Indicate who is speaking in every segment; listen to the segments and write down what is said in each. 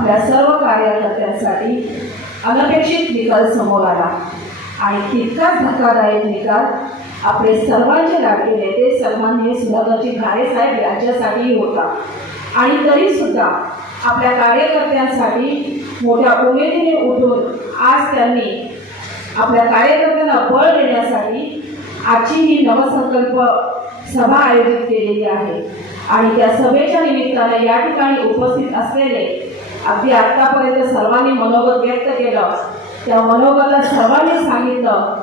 Speaker 1: आपल्या सर्व कार्यकर्त्यांसाठी अनपेक्षित निकाल समोर आला. आणि तितकाच धक्कादायक निकाल आपले सर्वांचे लाडके नेते सन्मान्य सुधाकरजी घारे साहेब यांच्यासाठीही होता. आणि तरीसुद्धा आपल्या कार्यकर्त्यांसाठी मोठ्या उमेदीने उठून आज त्यांनी आपल्या कार्यकर्त्यांना बळ देण्यासाठी आजची ही नवसंकल्प सभा आयोजित केलेली आहे. आणि त्या सभेच्या निमित्ताने या ठिकाणी उपस्थित असलेले अगदी आत्तापर्यंत सर्वांनी मनोगत व्यक्त केलं. त्या मनोगतात सर्वांनी सांगितलं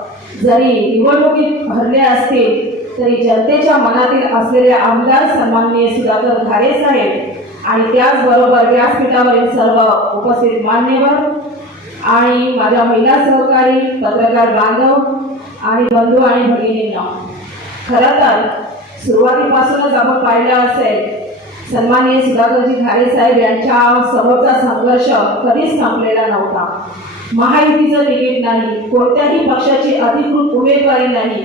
Speaker 1: जरी निवडणुकीत भरले असतील तरी जनतेच्या मनातील असलेले आमदार सन्माननीय सुधाकर घारे साहेब आणि त्याचबरोबर व्यासपीठावरील सर्व उपस्थित मान्यवर आणि माझ्या महिला सहकारी पत्रकार बांधव आणि बंधू आणि भगिनींना. खरं तर सुरुवातीपासूनच आपण पाहिलं असेल सन्माननीय सुधाकरजी घारे साहेब यांच्या समोरचा संघर्ष कधीच संपलेला नव्हता. महायुतीचं तिकीट नाही कोणत्याही पक्षाची अधिकृत उमेदवारी नाही.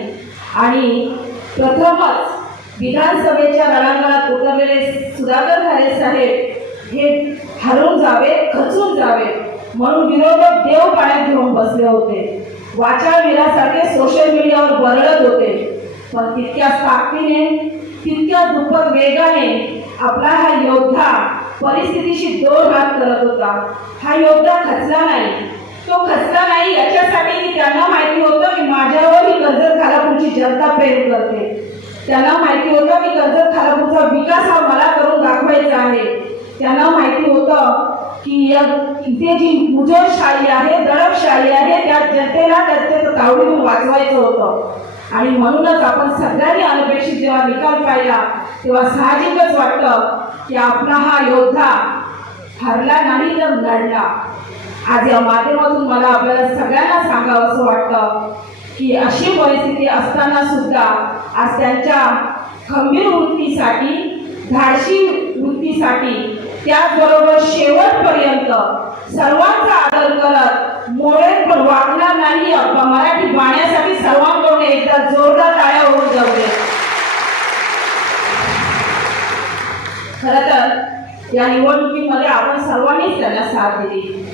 Speaker 1: आणि प्रथमच विधानसभेच्या रणांगणात उतरलेले सुधाकर घारे साहेब हे हरवून जावे खचून जावे म्हणून विरोधक देव पाण्यात घेऊन बसले होते. वाचाळवीरासारखे सोशल मीडियावर बरळत होते. पण तितक्याच ताकदीने तितक्या दुप्पट वेगाने आपला हा योद्धा परिस्थितीशी दोन हात करत होता. हा योद्धा खचला नाही. तो खचला नाही याच्यासाठी की त्यांना माहिती होतं की माझ्यावर ही कर्जत खालापूरची जनता प्रेम करते. त्यांना माहिती होतं की कर्जत खालापूरचा विकास हा मला करून दाखवायचा आहे. त्यांना माहिती होतं की या इथे जी मुजबशाही आहे दडपशाही आहे त्या जनतेला त्याच्या तावडीतून वाचवायचं होतं. आणि म्हणूनच आपण सगळ्यांनी अनपेक्षित जेव्हा निकाल पाहिला तेव्हा साहजिकच वाटतं की आपला हा योद्धा हरला नाही तर लढला आज या माध्यमातून मला आपल्याला सगळ्यांना सांगावं असं वाटतं की अशी परिस्थिती असताना सुद्धा आज त्यांच्या खंबीर वृत्तीसाठी धाडशी वृत्तीसाठी त्याचबरोबर शेवटपर्यंत सर्वात खरं तर या निवडणुकीमध्ये आपण सर्वांनीच त्यांना साथ दिली.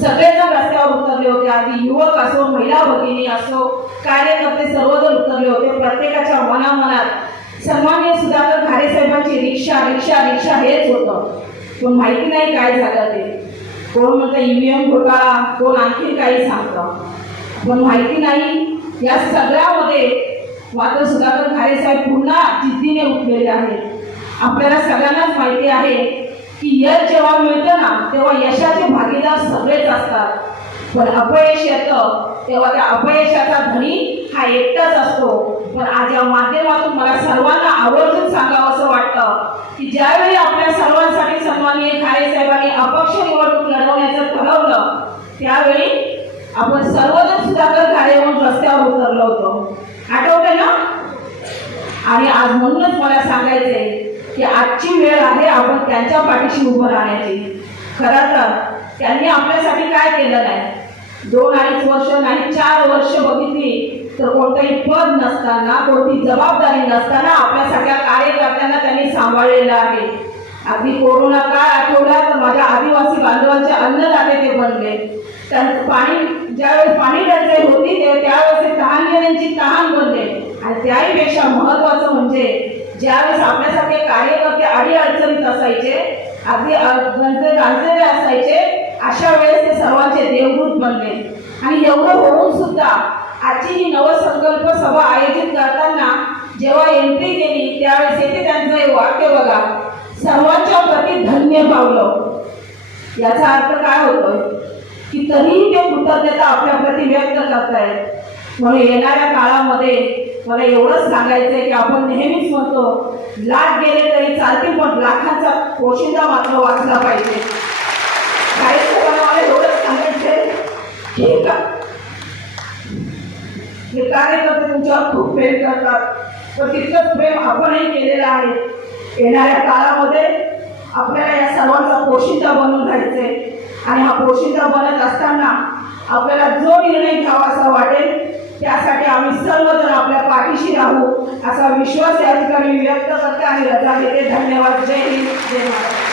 Speaker 1: सगळेजण रस्त्यावर उतरले होते. आधी युवक असो महिला भगिनी असो कार्यकर्ते सर्वजण उतरले होते. प्रत्येकाच्या मनामनात सन्मान्य सुधाकर घारे साहेबांची रिक्षा रिक्षा रिक्षा हेच होतं. पण माहिती नाही काय झालं ते. कोण म्हणतं ईव्हीएम घोटाळा कोण आणखी काही सांगतं. पण माहिती नाही या सगळ्यामध्ये मात्र सुधाकर घारे साहेब पुन्हा जिद्दीने उठलेले आहेत. आपल्याला सगळ्यांनाच माहिती आहे की यश जेव्हा मिळतं ना तेव्हा यशाचे भागीदार सगळेच असतात. पण अपयश येतं तेव्हा त्या अपयशाचा धनी हा एकटाच असतो. पण आज या माध्यमातून मला सर्वांना आवर्जून सांगावं असं वाटतं की ज्यावेळी आपल्या सर्वांसाठी सन्माननीय खारे साहेबांनी अपक्ष निवडणूक लढवण्याचं ठरवलं त्यावेळी आपण सर्वजण सुधाकर खारे म्हणून रस्त्यावर उतरलो होतो. आठवतं ना? आणि आज म्हणूनच मला सांगायचंय की आजची वेळ आहे आपण त्यांच्या पाठीशी उभं राहण्याची. खरं तर त्यांनी आपल्यासाठी काय केलं नाही? दोन अडीच वर्ष नाही चार वर्ष बघितली तर कोणतंही पद नसताना कोणती जबाबदारी नसताना आपल्यासारख्या कार्यकर्त्यांना त्यांनी सांभाळलेलं आहे. अगदी कोरोना काळ आठवला तर माझ्या आदिवासी बांधवांचे अन्नदाते ते बनले. त्यांचं पाणी ज्यावेळेस पाणी टंचाई होती ते त्यावेळेस ते तहानगिऱ्यांची तहान बनले. त्याहीपेक्षा महत्त्वाचं म्हणजे ज्यावेळेस आपल्यासारखे कार्यकर्ते अडी अडचणीत असायचे अगदी गांजलेले असायचे अशा वेळेस ते सर्वांचे देवभूत बनले. आणि एवढं होऊन सुद्धा आजची ही नवसंकल्प सभा आयोजित करताना जेव्हा एंट्री केली त्यावेळेस येथे त्यांचं हे वाक्य बघा सर्वांच्या प्रती धन्य पावलं. याचा अर्थ काय होतोय? की तरीही ते कृतज्ञता आपल्या प्रती व्यक्त करतायत. म्हणून येणाऱ्या काळामध्ये मला एवढंच सांगायचंय की आपण नेहमीच म्हणतो लाख गेले तरी चालतील पण लाखांचा पोशिंदा मात्र वाचला पाहिजे. काही मला एवढंच सांगायचंय की का हे कार्यकर्ते तुमच्यावर खूप प्रेम करतात. पण तितकंच प्रेम आपणही केलेलं आहे. येणाऱ्या काळामध्ये आपल्याला या सर्वांचा पोशिंदा बनून राहायचंय. आणि हा पोशिंदा बनत असताना आपल्याला जो निर्णय घ्यावा पाठीशी राहू असा विश्वास या ठिकाणी व्यक्त करते आणि रजा घेते धन्यवाद. जय हिंद. जय महाराष्ट्र.